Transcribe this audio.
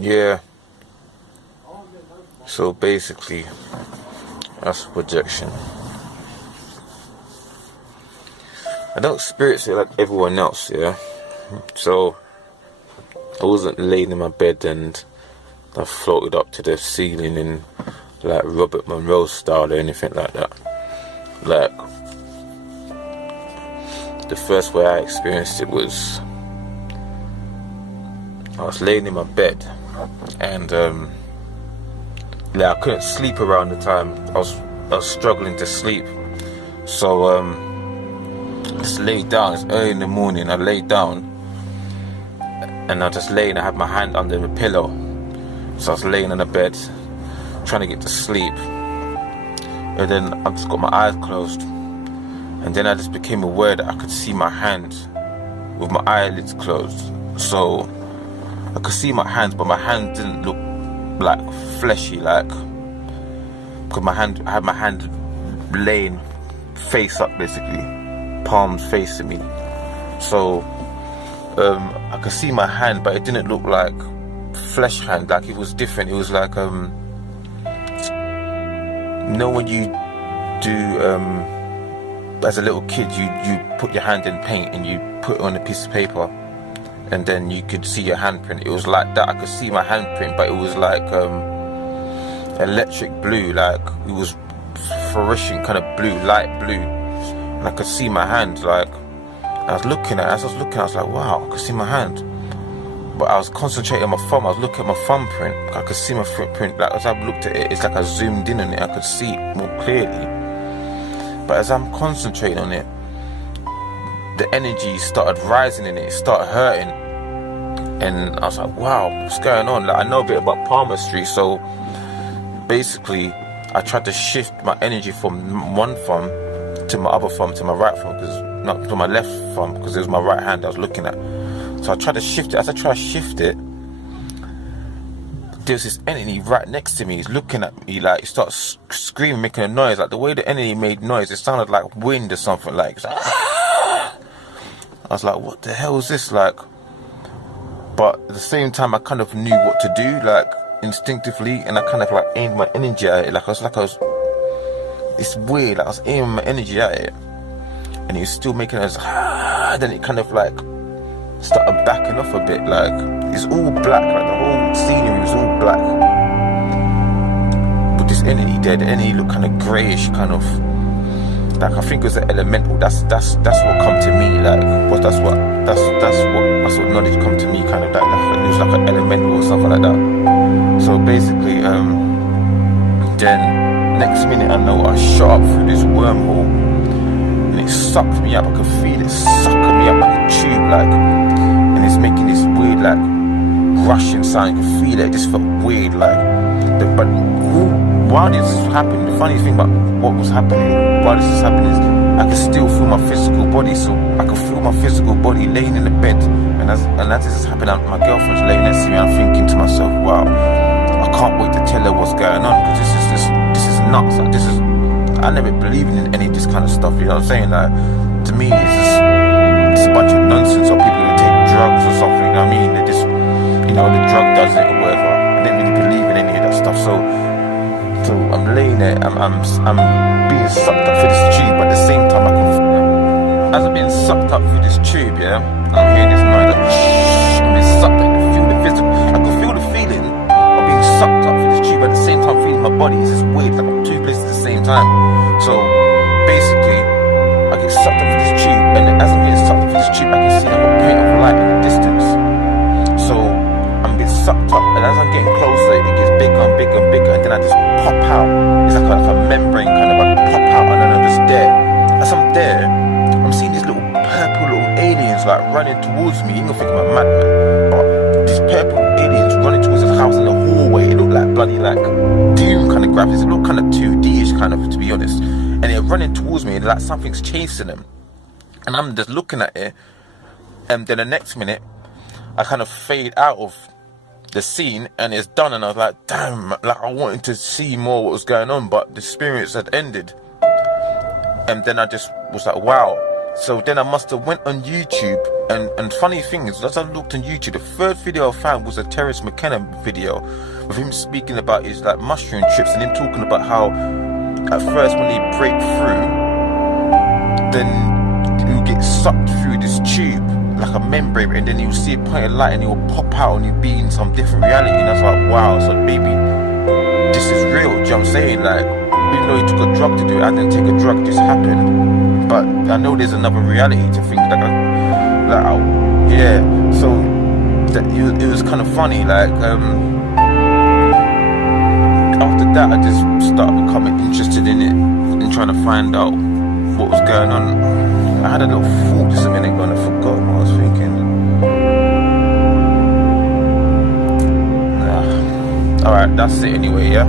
Yeah. So basically, that's projection. I don't experience it like everyone else, yeah. So I wasn't laying in my bed and I floated up to the ceiling in like Robert Monroe style or anything like that. Like, the first way I experienced it was I was laying in my bed and I couldn't sleep around the time. I was struggling to sleep. So I just laid down. It's early in the morning. I laid down and I just lay and I had my hand under the pillow. So I was laying on the bed trying to get to sleep. And then I just got my eyes closed. And then I just became aware that I could see my hand with my eyelids closed. So I could see my hands, but my hand didn't look like fleshy, like, because I had my hand laying face up, basically, palms facing me. So I could see my hand, but it didn't look like flesh hand, like it was different. It was like when you do as a little kid, you put your hand in paint and you put it on a piece of paper and then you could see your handprint. It was like that. I could see my handprint, but it was like electric blue, like it was fluorescent kind of blue, light blue, and I could see my hand. Like I was looking, I was like, wow, I could see my hand, but I was concentrating on my thumb. I was looking at my thumbprint. I could see my footprint. Like as I looked at it, it's like I zoomed in on it. I could see it more clearly. But as I'm concentrating on it, the energy started rising in it. It started hurting, and I was like, wow, what's going on? Like I know a bit about palmistry, so basically I tried to shift my energy from one thumb to my other thumb, to my right thumb, because not to my left thumb, because it was my right hand I was looking at. So I tried to shift it. As I tried to shift it, there's this entity right next to me. He's looking at me, like he starts screaming, making a noise. Like the way the entity made noise, it sounded like wind or something. Like, it's like I was like, what the hell is this? Like, but at the same time, I kind of knew what to do, like instinctively, and I kind of like aimed my energy at it. It's weird. Like I was aiming my energy at it, and he was still making us. Then it kind of like started backing off a bit. Like it's all black. Like the whole scenery was all black. But this entity there, the entity looked kind of greyish, kind of. Like I think it was an elemental. That's what come to me. Like that's what knowledge come to me. Kind of like it was like an elemental or something like that. So basically, then next minute I know I shot up through this wormhole and it sucked me up. I could feel it sucking me up like a tube, like, and it's making this weird like rushing sound. You could feel it. It just felt weird, like. But while this happened, the funny thing about what was happening while this is happening is I could still feel my physical body. So I could feel my physical body laying in the bed, and as this is happening, my girlfriend's laying next to me. I'm thinking to myself, wow, I can't wait to tell her what's going on, because this is nuts. Like I never believed in any of this kind of stuff. You know what I'm saying? Like to me, it's a bunch of nonsense, or people who take drugs or something. You know what I mean? They just, the drug does it or whatever. I didn't really believe in any of that stuff. So I'm laying there, I'm being sucked up through this tube, but at the same time as I'm being sucked up through this tube, yeah, I'm hearing this noise, like, I'm being sucked up. I can feel the physical, I can feel the feeling of being sucked up through this tube, at the same time feeling my body. It's just weird, like I'm two places at the same time. So basically, I get sucked up through this tube, and as I'm getting sucked up through this tube, I can see like a point of light in the distance. So I'm being sucked up, and as I'm getting closer, it gets bigger and bigger and bigger, and then I just pop out. It's like a membrane kind of, I pop out, and then I'm just there. As I'm there, I'm seeing these little purple little aliens like running towards me. You're gonna think I'm a madman, but these purple aliens running towards this house in the hallway. It looked like bloody like Doom kind of graphics. It looked kind of 2D-ish kind of, to be honest. And they're running towards me, and like something's chasing them. And I'm just looking at it, and then the next minute, I kind of fade out of the scene and it's done, and I was like, damn, like I wanted to see more what was going on, but the experience had ended. And then I just was like, wow. So then I must have went on YouTube And funny thing is, as I looked on YouTube, the third video I found was a Terence McKenna video with him speaking about his like mushroom trips, and him talking about how at first when he break through, then he'll get sucked through this tube like a membrane, and then you'll see a point of light and he'll pop out and you'll be in some different reality. And I was like, wow, so maybe this is real. Do you know what I'm saying? Like, even though he took a drug to do it, I didn't take a drug, it just happened. But I know there's another reality to things yeah. So it was kind of funny. Like after that, I just started becoming interested in it and trying to find out what was going on. I had a little thought just a minute ago and I forgot what I was thinking. Alright, that's it anyway, yeah.